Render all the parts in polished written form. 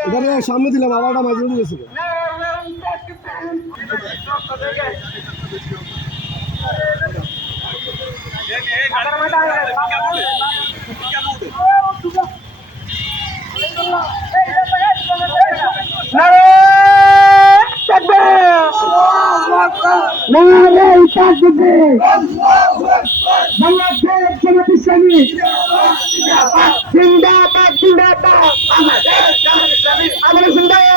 এখানে সামনে দিলাম আবারটা মাঝে গেছিল বাংলাদেশ জামাত ইসলামী জিন্দাবাদ জিন্দাবাদ আমরা জিন্দাবাদ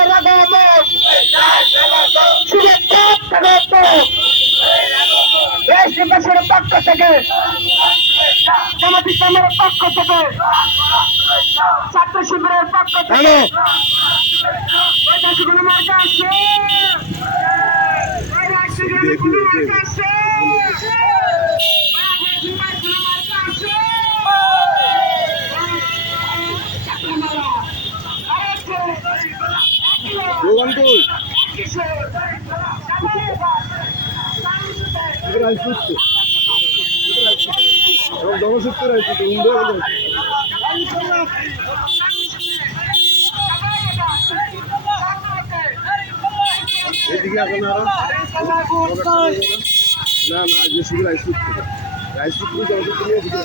দেশবাসীর পক্ষ থেকে জামাত ইসলামের পক্ষ থেকে ছাত্র শিবিরের পক্ষ থেকে জনশক্তি রয়েছে এদিকে এখন না না আজকে শুধু রাইসফুড জনশক্তি নিয়ে শুধু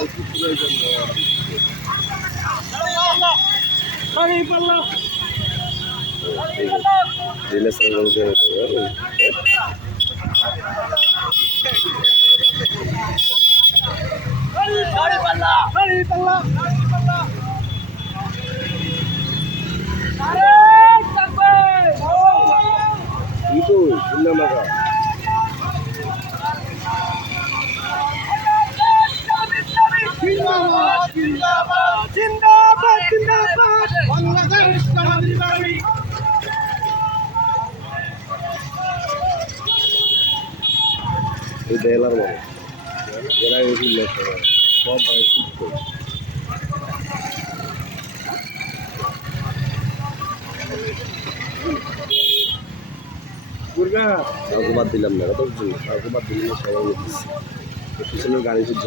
দেলার মানে এরা এই সব কাউকে বাদ দিলাম না কত জন্য কাউকে বাদ দিলাম সবাই দিচ্ছি পিছনের গাড়ি জন্য